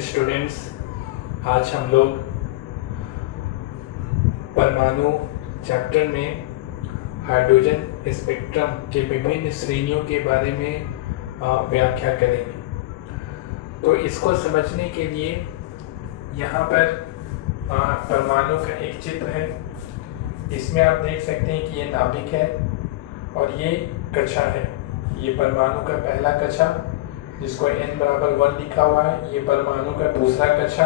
Students, आज हम लोग परमाणु चैप्टर में हाइड्रोजन स्पेक्ट्रम के विभिन्न श्रेणियों के बारे में व्याख्या करेंगे। तो इसको समझने के लिए यहाँ पर परमाणु का एक चित्र है। इसमें आप देख सकते हैं कि ये नाभिक है और ये कक्षा है। ये परमाणु का पहला कक्षा जिसको n बराबर 1 लिखा हुआ है। ये परमाणु का दूसरा कक्षा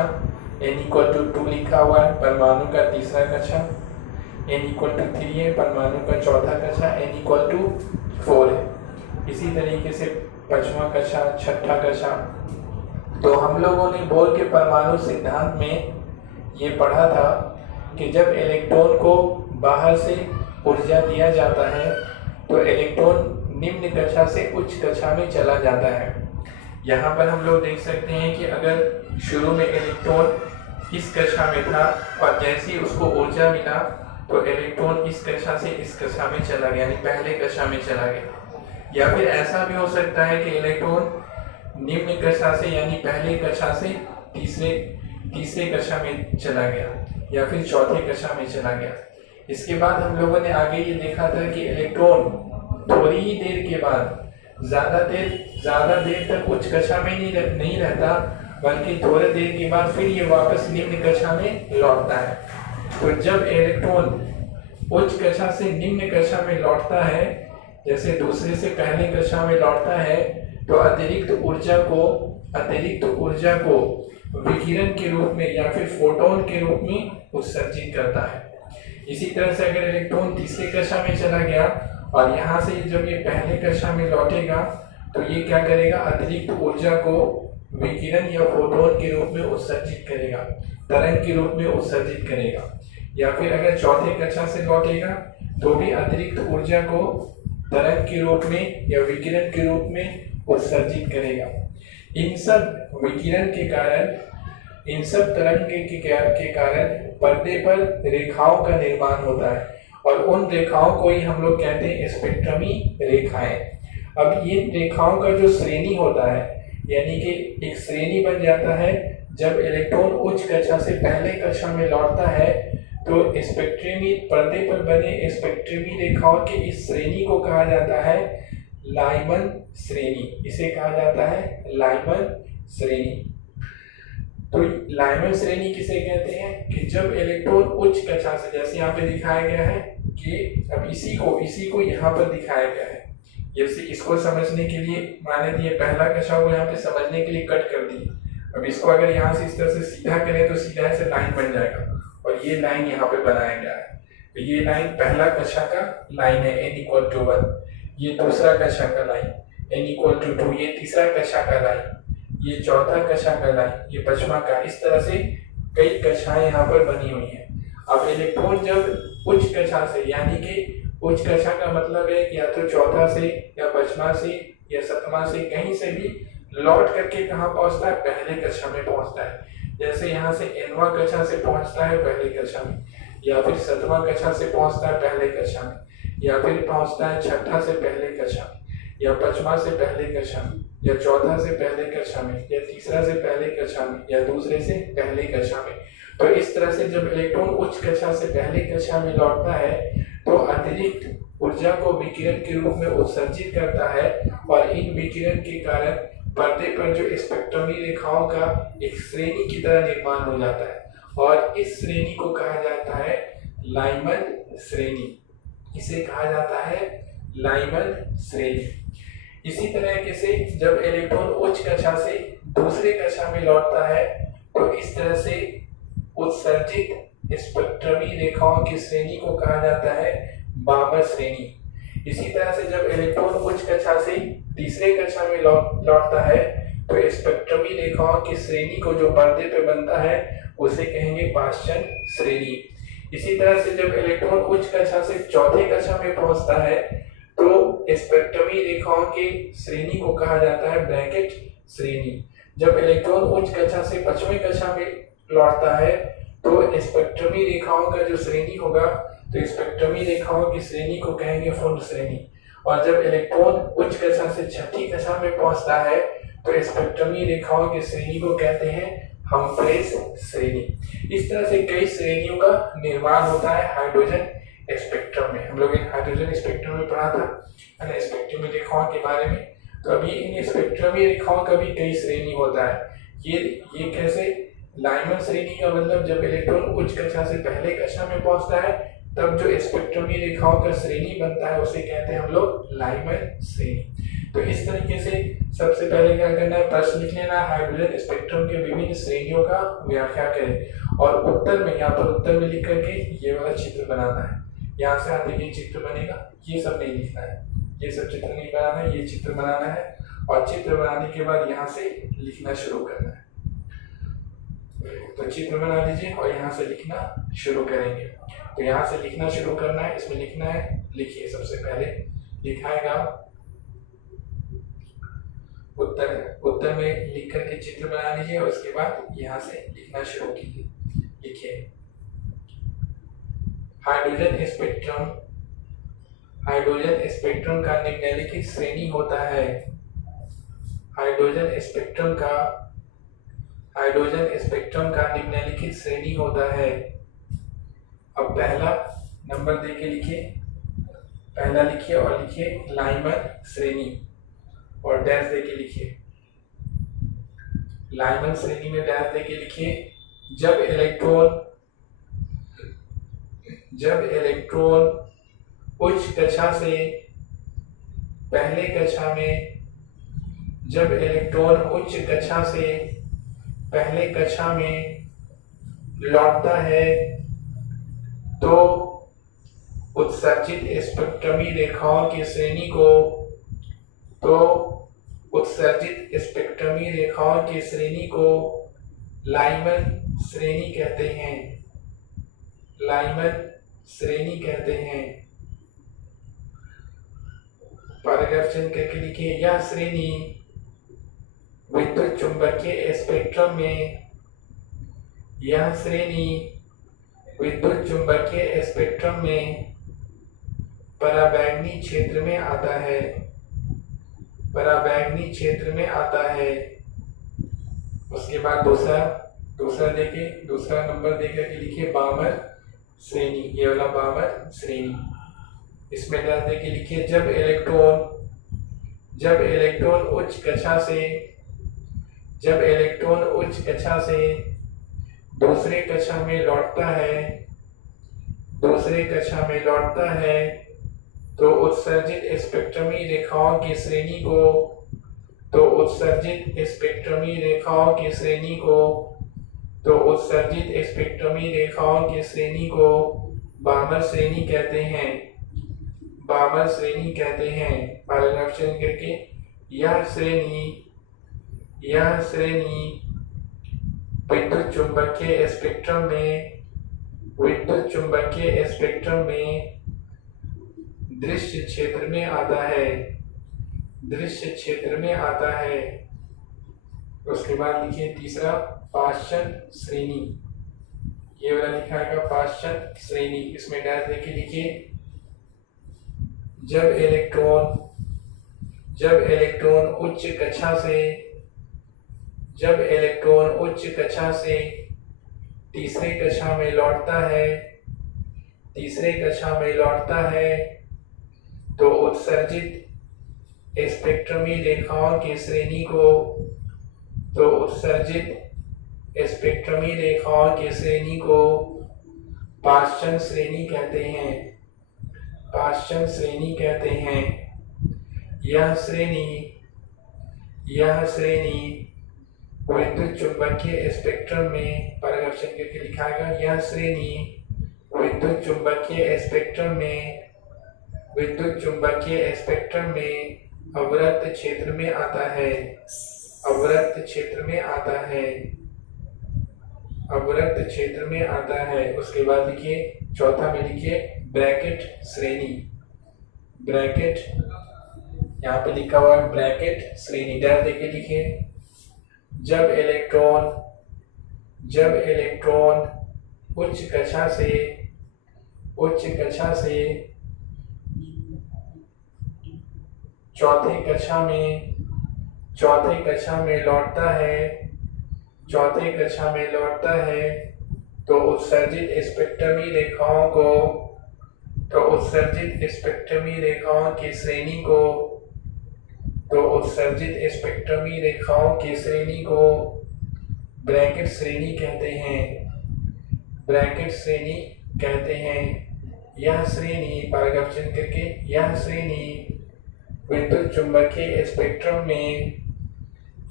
n इक्वल टू 2 लिखा हुआ है। परमाणु का तीसरा कक्षा n इक्वल टू 3 है। परमाणु का चौथा कक्षा n इक्वल टू 4 है। इसी तरीके से पांचवा कक्षा, छठा कक्षा। तो हम लोगों ने बोर के परमाणु सिद्धांत में ये पढ़ा था कि जब इलेक्ट्रॉन को बाहर से ऊर्जा दिया जाता है तो इलेक्ट्रॉन निम्न कक्षा से उच्च कक्षा में चला जाता है। यहाँ पर हम लोग देख सकते हैं कि अगर शुरू में इलेक्ट्रॉन इस कक्षा में था और जैसे ही उसको ऊर्जा मिला तो इलेक्ट्रॉन इस कक्षा से इस कक्षा में चला गया, यानी पहले कक्षा में चला गया। या फिर ऐसा भी हो सकता है कि इलेक्ट्रॉन निम्न कक्षा से यानी पहले कक्षा से तीसरे कक्षा में चला गया या फिर चौथे कक्षा में चला गया। इसके बाद हम लोगों ने आगे ये देखा था कि इलेक्ट्रॉन थोड़ी ही देर के बाद ज़्यादा देर तक उच्च कक्षा में नहीं रहता, बल्कि थोड़ी देर के बाद फिर ये वापस निम्न कक्षा में लौटता है। तो जब इलेक्ट्रॉन उच्च कक्षा से निम्न कक्षा में लौटता है, जैसे दूसरे से पहले कक्षा में लौटता है, तो अतिरिक्त ऊर्जा को विकिरण के रूप में या फिर फोटोन के रूप में उत्सर्जित करता है। इसी तरह से अगर इलेक्ट्रॉन तीसरे कक्षा में चला गया और यहाँ से जब ये पहले कक्षा में लौटेगा तो ये क्या करेगा, अतिरिक्त ऊर्जा को विकिरण या फोटोन के रूप में उत्सर्जित करेगा, तरंग के रूप में उत्सर्जित करेगा। या फिर अगर चौथे कक्षा से लौटेगा तो भी अतिरिक्त ऊर्जा को तरंग के रूप में या विकिरण के रूप में उत्सर्जित करेगा। इन सब विकिरण के कारण, इन सब तरंग के कारण पर्दे पर रेखाओं का निर्माण होता है और उन रेखाओं को ही हम लोग कहते हैं स्पेक्ट्रमी रेखाएं। अब ये रेखाओं का जो श्रेणी होता है, यानी कि एक श्रेणी बन जाता है जब इलेक्ट्रॉन उच्च कक्षा से पहले कक्षा में लौटता है, तो स्पेक्ट्रमी पर्दे पर बने स्पेक्ट्रमी रेखाओं की इस श्रेणी को कहा जाता है लाइमन श्रेणी। इसे कहा जाता है लाइमन श्रेणी। तो लाइमन श्रेणी किसे कहते हैं कि जब इलेक्ट्रॉन उच्च कक्षा से, जैसे यहाँ पे दिखाया गया है कि अब इसी को यहाँ पर दिखाया गया है। जैसे इसको समझने के लिए माने दिए पहला कक्षा को यहाँ पे समझने के लिए कट कर दी। अब इसको अगर यहाँ से इस तरह से सीधा करें तो सीधा से लाइन बन जाएगा और ये लाइन यहाँ पे बनाया गया है। तो ये लाइन पहला कक्षा का लाइन है n इक्वल टू 1, ये दूसरा कक्षा का लाइन n इक्वल टू 2, ये तीसरा कक्षा का लाइन, ये चौथा कक्षा का लाइन, ये पांचवा का। इस तरह से कई कक्षाएं यहाँ पर बनी हुई हैं। अब इलेक्ट्रॉन जब उच्च कक्षा से, यानी कि उच्च कक्षा का मतलब है या तो चौथा से या पांचवा से या सतमा से, कहीं से भी लौट करके कहाँ पहुँचता है, पहले कक्षा में पहुँचता है। जैसे यहाँ से nवां कक्षा से पहुँचता है पहले कक्षा में, या फिर सतवां कक्षा से पहुँचता है पहले कक्षा में, या फिर पहुँचता है छठा से पहले कक्षा में, या पांचवा से पहले कक्षा में, या चौथा से पहले कक्षा में, या तीसरा से पहले कक्षा में, या दूसरे से पहले कक्षा में। तो इस तरह से जब इलेक्ट्रॉन उच्च कक्षा से पहले कक्षा में लौटता है तो अतिरिक्त ऊर्जा को विकिरण के रूप में उत्सर्जित करता है और इन विकिरण के कारण पर्दे पर जो स्पेक्ट्रमी रेखाओं का एक श्रेणी की तरह निर्माण हो जाता है और इस श्रेणी को कहा जाता है लाइमन श्रेणी। इसे कहा जाता है लाइमन श्रेणी। इसी तरह से जब इलेक्ट्रॉन उच्च कक्षा से दूसरे कक्षा में लौटता है तो इस तरह से उत्सर्जित स्पेक्ट्रमी रेखाओं की श्रेणी को कहा जाता है बामर श्रेणी। इसी तरह से जब इलेक्ट्रॉन उच्च कक्षा से तीसरे कक्षा में लौटता है तो स्पेक्ट्रमी रेखाओं की श्रेणी को जो पर्दे पे बनता है उसे कहेंगे पाश्चन श्रेणी। इसी तरह से जब इलेक्ट्रॉन उच्च कक्षा से चौथे कक्षा में पहुंचता है तो स्पेक्ट्रमी रेखाओं की श्रेणी को कहा जाता है ब्रैकेट श्रेणी। जब इलेक्ट्रॉन उच्च कक्षा से पांचवें कक्षा में लौटता है तो स्पेक्ट्रमी रेखाओं का जो श्रेणी होगा तो स्पेक्ट्रमी रेखाओं की श्रेणी को कहेंगे फुंड श्रेणी। और जब इलेक्ट्रॉन उच्च कक्षा से छठी कक्षा में पहुंचता है तो स्पेक्ट्रमी रेखाओं की श्रेणी को कहते हैं हम्फ्रेस श्रेणी। इस तरह से कई श्रेणियों का निर्माण होता है हाइड्रोजन स्पेक्ट्रम में। हम लोग इन हाइड्रोजन स्पेक्ट्रम में पढ़ा था है स्पेक्ट्रमी रेखाओं के बारे में। तो अभी इन स्पेक्ट्रमी रेखाओं का भी कई श्रेणी होता है। ये कैसे? लाइमन श्रेणी का मतलब जब इलेक्ट्रॉन उच्च कक्षा से पहले कक्षा में पहुंचता है तब जो स्पेक्ट्रमी रेखाओं का श्रेणी बनता है उसे कहते हैं हम लोग लाइमन श्रेणी। तो इस तरीके से सबसे पहले क्या करना है, प्रश्न लिख लेना, हाइड्रोजन स्पेक्ट्रम के विभिन्न श्रेणियों का व्याख्या करें और उत्तर में यहाँ पर उत्तर में लिख करके ये वाला चित्र बनाना है। यहाँ से आते ये चित्र बनेगा, ये सब नहीं लिखना है, ये सब चित्र नहीं बनाना है, ये चित्र बनाना है और चित्र बनाने के बाद यहाँ से लिखना शुरू करना है। तो चित्र बना लीजिए और यहाँ से लिखना शुरू करेंगे। तो यहाँ से लिखना शुरू करना है, इसमें लिखना है, लिखिए। सबसे पहले लिखाएगा उत्तर में लिख करके चित्र बना लीजिए और उसके बाद यहाँ से लिखना शुरू कीजिए। लिखिए हाइड्रोजन स्पेक्ट्रम का निम्नलिखित श्रेणी होता है। हाइड्रोजन स्पेक्ट्रम का निम्नलिखित श्रेणी होता है। अब पहला नंबर देके लिखिए, पहला लिखिए और लिखिए लाइमन श्रेणी और डैश देके लिखिए। लाइमन श्रेणी में डैश देके लिखिए। जब इलेक्ट्रॉन उच्च कक्षा से पहले कक्षा में जब इलेक्ट्रॉन उच्च कक्षा से पहले कक्षा में लौटता है तो उत्सर्जित स्पेक्ट्रमी रेखाओं की श्रेणी को लाइमन श्रेणी कहते हैं। लाइमन श्रेणी कहते हैं। पैराग्राफ चेंज करके लिखिए, यह श्रेणी विद्युत चुंबकीय स्पेक्ट्रम में पराबैंगनी क्षेत्र में आता है। उसके बाद दूसरा नंबर देकर के लिखिए बामर श्रेणी, ये वाला बामर श्रेणी। इसमें डैश देके लिखिए जब इलेक्ट्रॉन उच्च कक्षा से दूसरे कक्षा में लौटता है तो उत्सर्जित स्पेक्ट्रमी रेखाओं की श्रेणी को बामर श्रेणी कहते हैं। पैराग्राफ चेंज करके, यह श्रेणी विद्युत चुंबकीय स्पेक्ट्रम में दृश्य क्षेत्र में आता है। उसके बाद लिखिए तीसरा पाश्चन श्रेणी, ये वाला लिखा है पाश्चन श्रेणी। इसमें डैश देके लिखिए, जब इलेक्ट्रॉन उच्च कक्षा से तीसरे कक्षा में लौटता है तो उत्सर्जित स्पेक्ट्रमी रेखाओं की श्रेणी को पाश्चन श्रेणी कहते हैं। यह श्रेणी विद्युत चुंबकीय स्पेक्ट्रम में, पैराग्राफ चेंज करके लिखाएगा, यह श्रेणी विद्युत चुंबकीय स्पेक्ट्रम में अवरक्त क्षेत्र में आता है। उसके बाद लिखिए चौथा में लिखिए ब्रैकेट श्रेणी। ब्रैकेट यहाँ पे लिखा हुआ है ब्रैकेट श्रेणी, डैश देके लिखिए, जब इलेक्ट्रॉन उच्च कक्षा से चौथे कक्षा में लौटता है, चौथे कक्षा में लौटता है तो उत्सर्जित स्पेक्ट्रमी रेखाओं को, तो उत्सर्जित स्पेक्ट्रमी रेखाओं की श्रेणी को, तो उत्सर्जित स्पेक्ट्रमी रेखाओं की श्रेणी को ब्रैकेट श्रेणी कहते हैं, ब्रैकेट श्रेणी कहते हैं। यह श्रेणी पैराग्राफ चिन्ह करके, यह श्रेणी विद्युत चुंबकीय स्पेक्ट्रम में,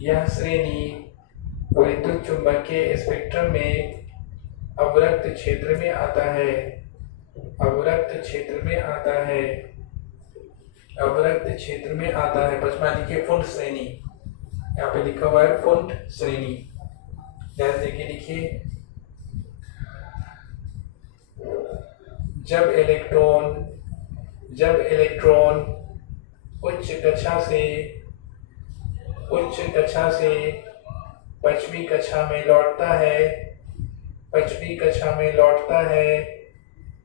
यह श्रेणी विद्युत चुंबकीय स्पेक्ट्रम में अवरक्त क्षेत्र में आता है, अवरक्त क्षेत्र में आता है, अवरक्त क्षेत्र में आता है। पचमा लिखिए फुंड श्रेणी, यहाँ पे लिखा हुआ है फुंड श्रेणी, ध्यान देखिए लिखिए। जब इलेक्ट्रॉन उच्च कक्षा से पश्चिमी कक्षा में लौटता है, पश्चिमी कक्षा में लौटता है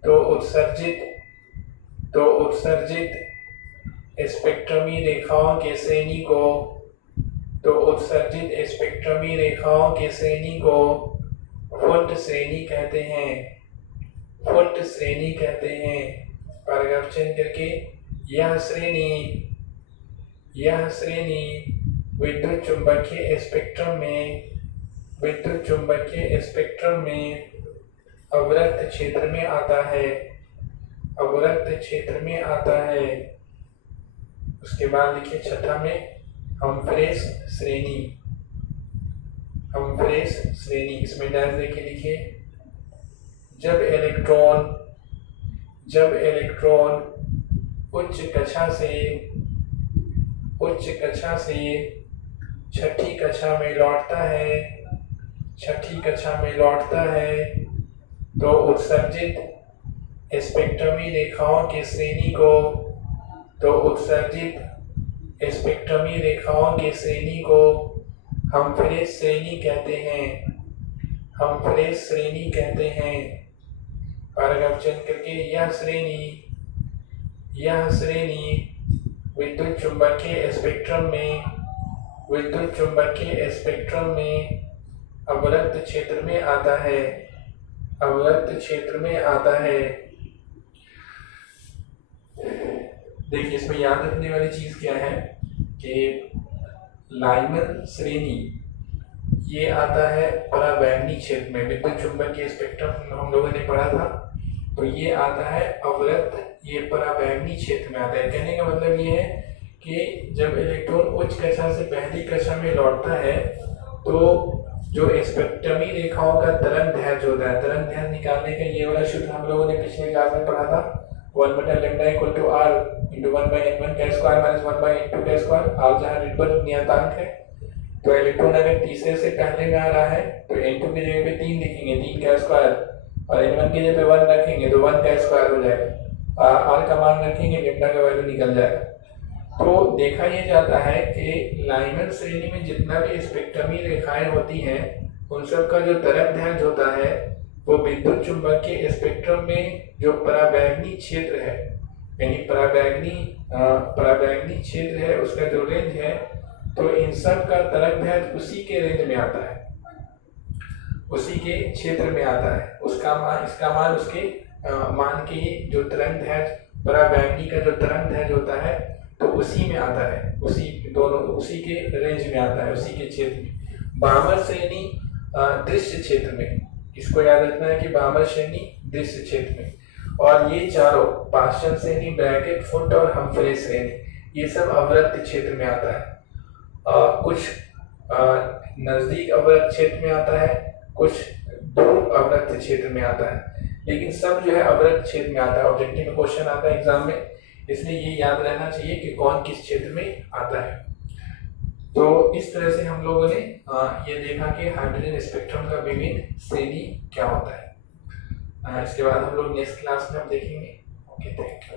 तो उत्सर्जित स्पेक्ट्रमी रेखाओं के श्रेणी को, तो उत्सर्जित स्पेक्ट्रमी रेखाओं के श्रेणी को फुंड श्रेणी कहते हैं, फुंड श्रेणी कहते हैं। पैराग्राफ चिन्ह करके, यह श्रेणी विद्युत चुंबकीय स्पेक्ट्रम में, विद्युत चुंबकीय स्पेक्ट्रम में अवरक्त क्षेत्र में आता है, अवरक्त क्षेत्र में आता है। उसके बाद लिखिए छठा में हम्फ्रेस श्रेणी, हम्फ्रेस श्रेणी, इसमें डायरेक्ट देखिए लिखिए। जब इलेक्ट्रॉन उच्च कक्षा से छठी कक्षा में लौटता है, छठी कक्षा में लौटता है तो उत्सर्जित स्पेक्ट्रमी रेखाओं की श्रेणी को, तो उत्सर्जित स्पेक्ट्रमी रेखाओं की श्रेणी को हम्फ्रेस श्रेणी कहते हैं, हम्फ्रेस श्रेणी कहते हैं। पैराग्राफ चिन्ह करके, यह श्रेणी विद्युत चुंबकीय स्पेक्ट्रम में, विद्युत चुंबकीय स्पेक्ट्रम में अवरक्त क्षेत्र में आता है, अवरक्त क्षेत्र में आता है। देखिए इसमें याद रखने वाली चीज क्या है कि लाइमन श्रेणी ये आता है पराबैंगनी क्षेत्र में, विद्युत चुंबकीय स्पेक्ट्रम हम लोगों ने पढ़ा था, तो ये आता है अवरक्त, ये पराबैंगनी क्षेत्र में आता है। कहने का मतलब ये है कि जब इलेक्ट्रॉन उच्च कक्षा से पहली कक्षा में लौटता है तो जो स्पेक्ट्रमी रेखाओं का तरंग दैर्ध्य होता है, तरंग दैर्ध्य निकालने का ये वाला सूत्र हम लोगों ने पिछले क्लास में पढ़ा था, 1/λ = r × 1/n1 का स्क्वायर माइनस 1/n2 का स्क्वायर, r जहाँ रिडबर्ग नियतांक है। तो इलेक्ट्रॉन अगर तीसरे से पहले में आ रहा है तो n2 की जगह पे 3 लिखेंगे, 3 का स्क्वायर, और n1 की जगह पे 1 रखेंगे तो 1 का स्क्वायर हो जाएगा, r का मान रखेंगे, λ का वैल्यू निकल जाएगा। तो देखा यह जाता है कि लाइमन श्रेणी में जितना भी स्पेक्ट्रमी रेखाएं होती हैं उन सब का जो तरंग दैर्ध्य होता है वो विद्युत चुंबकीय स्पेक्ट्रम में जो पराबैंगनी क्षेत्र है, यानी पराबैंगनी क्षेत्र है, उसका जो रेंज है, तो इन सब का तरंग दैर्ध्य उसी के रेंज में आता है, उसी के क्षेत्र में आता है। उसका मान, इसका मान उसके मान के जो तरंग दैर्ध्य, पराबैंगनी का जो तरंग दैर्ध्य होता है तो उसी में आता है, उसी के रेंज में आता है, उसी के क्षेत्र में। बामर श्रेणी दृश्य क्षेत्र में, इसको याद रखना है कि बामर श्रेणी दृश्य क्षेत्र में, और ये चारों पाश्चन श्रेणी, ब्रैकेट, फुंड और हम्फ्रेस श्रेणी, ये सब अवरक्त क्षेत्र में आता है। कुछ नजदीक अवरक्त क्षेत्र में आता है, कुछ दूर अवरक्त क्षेत्र में आता है, लेकिन सब जो है अवरक्त क्षेत्र में आता है। ऑब्जेक्टिव में क्वेश्चन आता है एग्जाम में, इसलिए ये याद रहना चाहिए कि कौन किस क्षेत्र में आता है। तो इस तरह से हम लोगों ने ये देखा कि हाइड्रोजन स्पेक्ट्रम का विभिन्न श्रेणी क्या होता है। इसके बाद हम लोग नेक्स्ट क्लास में अब देखेंगे। Okay, thank you.